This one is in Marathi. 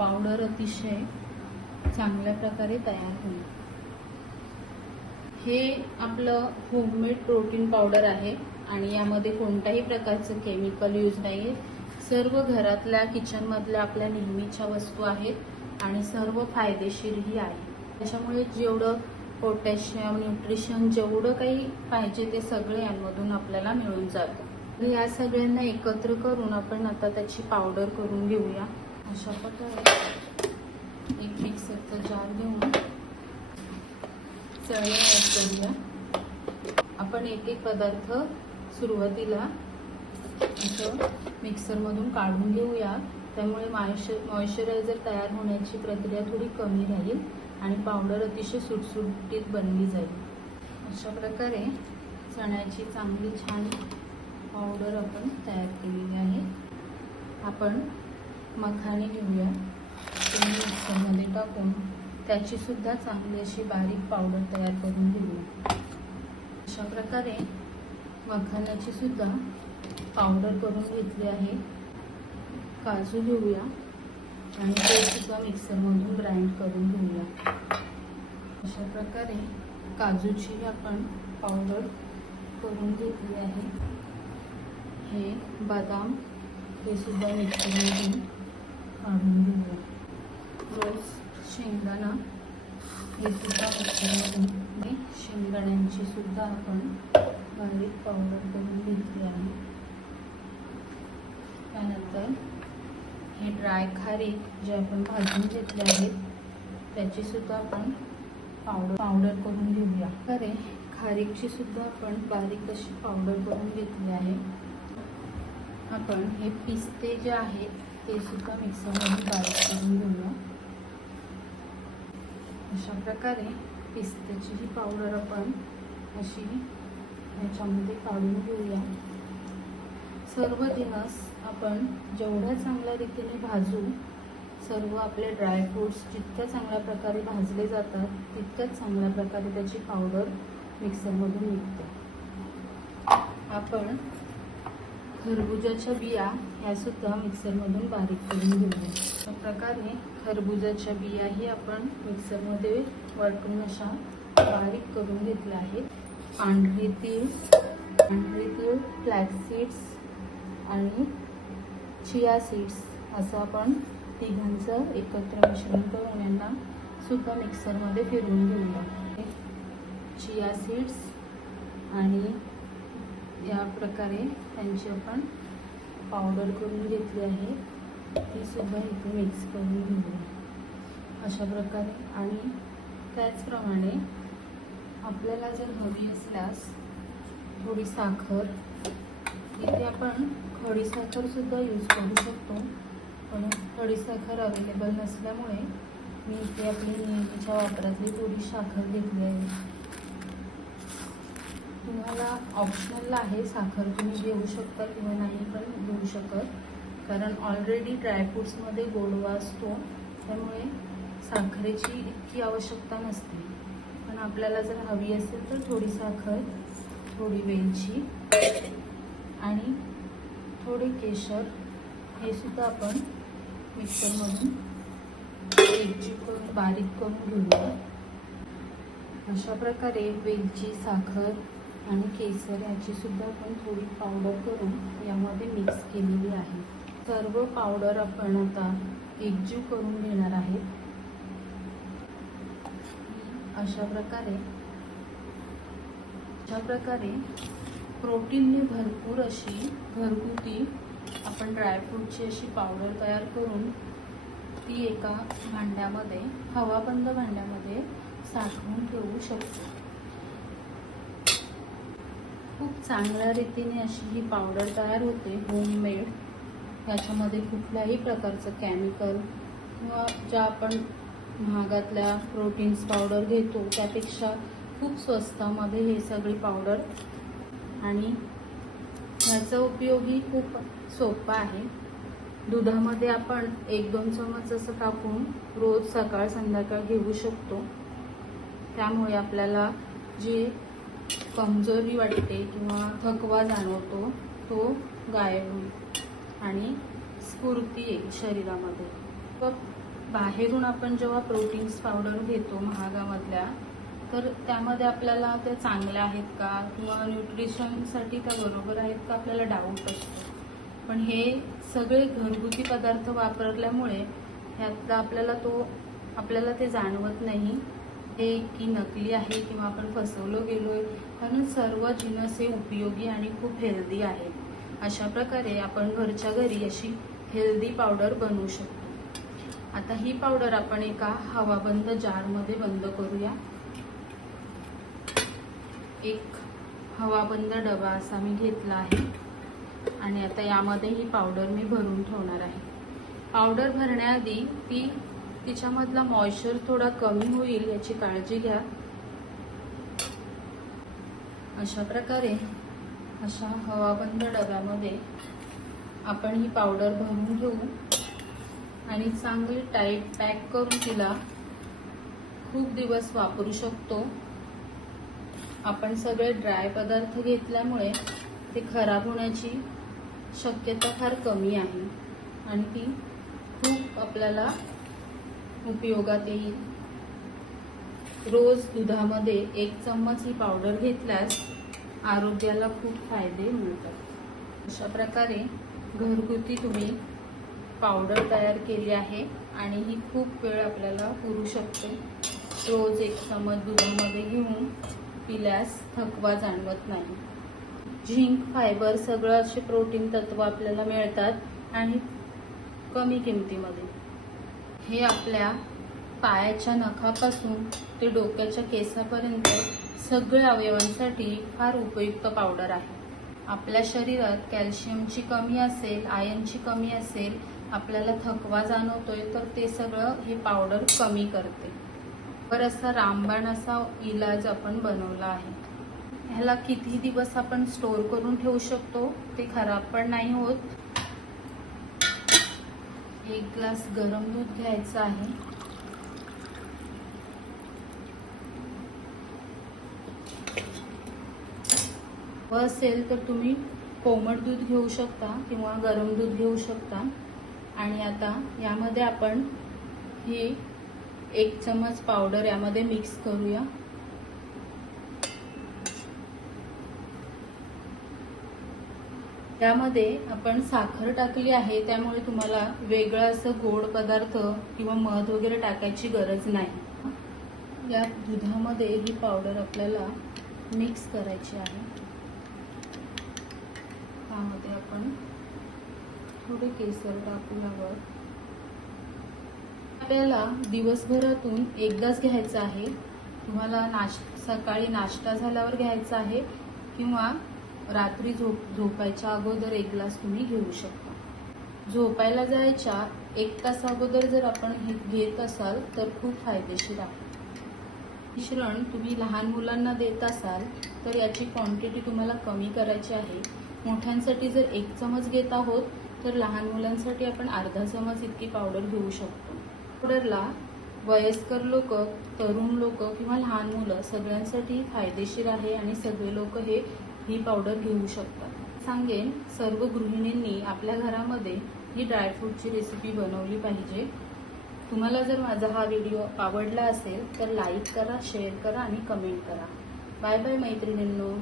पावडर अतिशय चांगल्या प्रकारे तयार होईल। हे आपलं होममेड प्रोटीन पावडर आहे आणि यामध्ये कोणत्याही प्रकारचं केमिकल यूज नाही आहे। सर्व घरातल्या किचन मधल्या आपल्या नेहमीच्या वस्तू आहेत आणि सर्व फायदेशीरही आहे। त्याच्यामुळे जेवढं पोटॅशियम न्यूट्रिशन जेवढं काही पाहिजे ते सगळे यामधून आपल्याला मिळून जातं। या सगळ्यांना एकत्र करून आपण आता त्याची पावडर करून घेऊया। अशा प्रकारे एक मिक्सरचा जार घेऊन चाळणी ऍड करूया। आपण एक एक पदार्थ सुरुवातीला मिक्सर मधून काढून घेऊया, त्यामुळे मॉइश्चरायझर तयार होण्याची प्रक्रिया थोडी कमी राहील आणि पावडर अतिशय सुटसुटीत बनली जाईल। अशा प्रकारे चण्याची चांगली छान पावडर आपण तयार केलेली आहे। आपण मखाणे घेऊया, मिक्सरमध्ये टाकून त्याची सुद्धा चांगली अशी बारीक पावडर तयार करून घेऊया। अशा प्रकारे मखाण्याची सुद्धा पावडर करून घेतली आहे। काजू घेऊया आणि ते सुद्धा मिक्सरमधून ग्राइंड करून घेऊया। अशा प्रकारे काजूची आपण पावडर करून घेतली आहे। हे बदाम हे सुद्धा मिक्सरमधून काढून घेऊया। रोज शेंगदाणा हे सुद्धा मिक्सरमधून शेंगदाण्यांची सुद्धा आपण बारीक पावडर करून घेतली आहे। त्यानंतर हे ड्राय खारीक जे आपण भाजून घेतले आहेत त्याची सुद्धा आपण पावडर करून घेऊया। खरे खारीकची सुद्धा आपण बारीक अशी पावडर करून घेतली आहे। आपण हे पिस्ते जे आहेत ते सुद्धा मिक्सरमध्ये बारीक करून घेऊया। अशा प्रकारे पिस्त्याची ही पावडर आपण अशी याच्यामध्ये काढून घेऊया। सर्व जिन्नस आपण जेवढ्या चांगल्या रीतीने भाजू, सर्व आपले ड्रायफ्रूट्स जितक्या चांगल्या प्रकारे भाजले जातात तितक्याच चांगल्या प्रकारे त्याची पावडर मिक्सरमधून निघते। आपण खरबुजाच्या बिया या सुद्धा मिक्सरमधून बारीक करून घेऊया। अशा प्रकारे खरबुजाच्या बियाही आपण मिक्सरमध्ये वाटून अशा बारीक करून घेतल्या आहेत। पांढरी तीळ, फ्लॅक्स सीड्स आणि चिया सीड्स असं आपण तिघांचं एकत्र मिश्रण करून यांना सुद्धा मिक्सरमध्ये फिरवून घेऊया। चिया सीड्स आणि या प्रकारे त्यांची आपण पावडर करून घेतली आहे, ती सुद्धा इथे मिक्स करून घेऊया अशा प्रकारे। आणि त्याचप्रमाणे आपल्याला जर हवी असल्यास थोडी साखर, इथे आपण खडीसाखर सुद्धा यूज करू शकतो, पण खडीसाखर अवेलेबल नसल्यामुळे मी इथे आपली नेहमीच्या वापरातली थोडी साखर घेतली आहे। तुम्हाला ऑप्शनल आहे, साखर तुम्ही घेऊ शकता किंवा नाही पण घेऊ शकत, कारण ऑलरेडी ड्रायफ्रूट्समध्ये गोडवा असतो, त्यामुळे साखरेची इतकी आवश्यकता नसते। पण आपल्याला जर हवी असेल तर थोडी साखर, थोडी वेलची आणि थोडे केशर हे सुद्धा आपण मिक्सरमधून एकजीव करून बारीक करून घेऊया। अशा प्रकारे वेलची, साखर आणि केसर याची सुद्धा आपण थोडी पावडर करून यामध्ये मिक्स केलेली आहे। सर्व पावडर आपण आता एकजीव करून घेणार आहेत। अशा प्रकारे प्रोटीनने भरपूर अशी घरगुती आपण ड्रायफ्रूटची अशी पावडर तयार करून ती एका भांड्यामध्ये, हवाबंद भांड्यामध्ये साठवून ठेवू शकतो। खूप चांगल्या रीतीने अशी ही पावडर तयार होते होममेड। याच्यामध्ये कुठल्याही प्रकारचं केमिकल किंवा ज्या आपण महागातल्या प्रोटीन्स पावडर घेतो त्यापेक्षा खूप स्वस्तामध्ये हे सगळी पावडर, आणि ह्याचा उपयोगही खूप सोपा आहे। दुधामध्ये आपण 1-2 चमच असं टाकून रोज सकाळ संध्याकाळ घेऊ शकतो, त्यामुळे आपल्याला जी कमजोरी वाटते किंवा थकवा जाणवतो तो गायब होईल आणि स्फूर्ती येईल शरीरामध्ये। बाहेरून आपण जेव्हा प्रोटीन्स पावडर घेतो महागामधल्या, तर त्यामध्ये आपल्याला त्या चांगल्या आहेत का किंवा न्यूट्रिशनसाठी त्या बरोबर आहेत का आपल्याला डाऊट असतो. पण हे सगळे घरगुती पदार्थ वापरल्यामुळे ह्यातला आपल्याला ते जाणवत नाही हे की नकली आहे किंवा आपण फसवलो गेलोय, कारण सर्व जिन्नस हे उपयोगी आणि खूप हेल्दी आहेत. अशा प्रकारे आपण घरच्या घरी अशी हेल्दी पावडर बनवू शकतो. आता ही पावडर आपण एका हवाबंद जारमध्ये बंद करूया. एक हवाबंद डबा असा मी घेतला आहे आणि आता यामध्ये ही पावडर मी भरून ठेवणार आहे. पावडर भरण्याआधी तिच्यामधला मॉइश्चर थोडा कमी होईल याची काळजी घ्या. अशा प्रकारे अशा हवाबंद डब्यामध्ये आपण ही पावडर भरून घेऊ आणि चांगली टाईट पॅक करून तिला खूप दिवस वापरू शकतो. आपण सगळे ड्राय पदार्थ घेतल्यामुळे ते खराब होण्याची शक्यता फार कमी आहे आणि ती खूप आपल्याला उपयोगात येईल. रोज दुधामध्ये 1 चम्मच ही पावडर घेतल्यास आरोग्याला खूप फायदे मिळतात. अशा प्रकारे घरगुती तुम्ही पावडर तयार केली आहे आणि ही खूप वेळ आपल्याला पुरू शकते. रोज 1 चम्मच दुधामध्ये घेऊन पिल्यास थकवा जाणवत नाही. झिंक, फायबर सगळं असे प्रोटीन तत्व आपल्याला मिळतात आणि कमी किमतीमध्ये. हे आपल्या पायाच्या नखापासून ते डोक्याच्या केसापर्यंत सगळ्या अवयवांसाठी फार उपयुक्त पावडर आहे. आपल्या शरीरात कॅल्शियमची कमी असेल, आयर्नची कमी असेल, आपल्याला थकवा जाणवतोय, तर ते सगळं हे पावडर कमी करते. पर असा रामबाण असा इलाज आपण बनवला आहे. ह्याला किती दिवस आपण स्टोर करून ठेवू शकतो, ते खराब पण नाही होत. 1 ग्लास गरम दूध घ्यायचं आहे. असेल तर तुम्ही कोमट दूध घेऊ शकता किंवा गरम दूध घेऊ शकता. आणि आता यामध्ये आपण ही 1 चम्मच पावडर यामध्ये मिक्स करूया. त्यामध्ये आपण साखर टाकली आहे, त्यामुळे तुम्हाला वेगळं असं गोड पदार्थ किंवा मध वगैरे टाकायची गरज नाही. या दुधामध्ये ही पावडर आपल्याला मिक्स करायची आहे. त्यामध्ये आपण थोडे केसर टाकूयावर. आपल्याला दिवसभरातून एकदाच घ्यायचं आहे. तुम्हाला सकाळी नाश्ता झाल्यावर घ्यायचा आहे किंवा रात्री झोपायच्या अगोदर 1 ग्लास तुम्ही घेऊ शकता. झोपायला जायच्या 1 तास अगोदर जर आपण घेत असाल तर खूप फायदेशीर आहे. मिश्रण तुम्ही लहान मुलांना देत असाल तर याची क्वांटिटी तुम्हाला कमी करायची आहे. मोठ्यांसाठी जर 1 चमच घेत आहोत तर लहान मुलांसाठी आपण अर्धा चमच इतकी पावडर घेऊ शकतो. पावडरला वयस्कर लोक, तरुण लोक किंवा लहान मुलं सगळ्यांसाठी फायदेशीर आहे आणि सगळे लोक ही पावडर घेऊ शकतात. सांगेन सर्व गृहिणींनी आपल्या घरामध्ये ही ड्रायफ्रूटची रेसिपी बनवली पाहिजे. तुम्हाला जर माझा हा व्हिडिओ आवडला असेल तर लाईक करा, शेअर करा आणि कमेंट करा. बाय बाय मैत्रिणींनो.